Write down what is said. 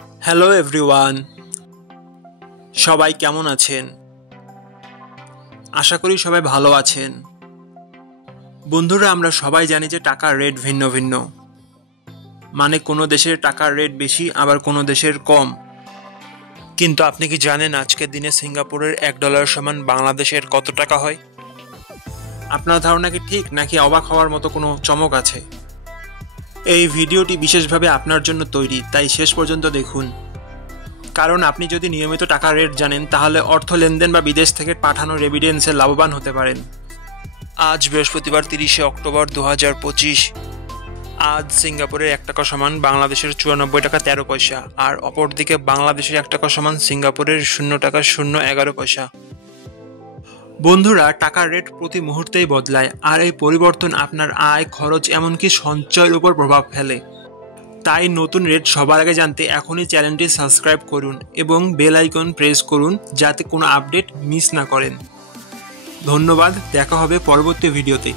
Hello everyone, সবাই কেমন আছেন? আশা করি সবাই ভালো আছেন। বন্ধুরা, আমরা সবাই জানি যে টাকার রেট ভিন্ন ভিন্ন। মানে কোনো দেশের টাকার রেট বেশি, আবার কোনো দেশের কম। কিন্তু আপনি কি জানেন আজকের দিনে সিঙ্গাপুরের $1 সমান বাংলাদেশের কত টাকা হয়? আপনার ধারণা কি ঠিক, নাকি অবাক হওয়ার মতো কোনো চমক আছে? এই ভিডিওটি বিশেষভাবে আপনার জন্য তৈরি, তাই শেষ পর্যন্ত দেখুন। কারণ আপনি যদি নিয়মিত টাকার রেট জানেন, তাহলে অর্থ লেনদেন বা বিদেশ থেকে পাঠানো রেমিটেন্সে লাভবান হতে পারেন। আজ বৃহস্পতিবার 30শে অক্টোবর 2025। আজ সিঙ্গাপুরের $1 সমান বাংলাদেশের 94 টাকা 13 পয়সা, আর অপরদিকে বাংলাদেশের $1 সমান সিঙ্গাপুরের 0 টাকা 011 পয়সা। বন্ধুরা, টাকার রেট প্রতি মুহূর্তেই বদলায়, আর এই পরিবর্তন আপনার আয়, খরচ, এমনকি সঞ্চয়ের উপর প্রভাব ফেলে। তাই নতুন রেট সবার আগে জানতে এখনই চ্যানেলটি সাবস্ক্রাইব করুন এবং বেল আইকন প্রেস করুন, যাতে কোনো আপডেট মিস না করেন। ধন্যবাদ, দেখা হবে পরবর্তী ভিডিওতে।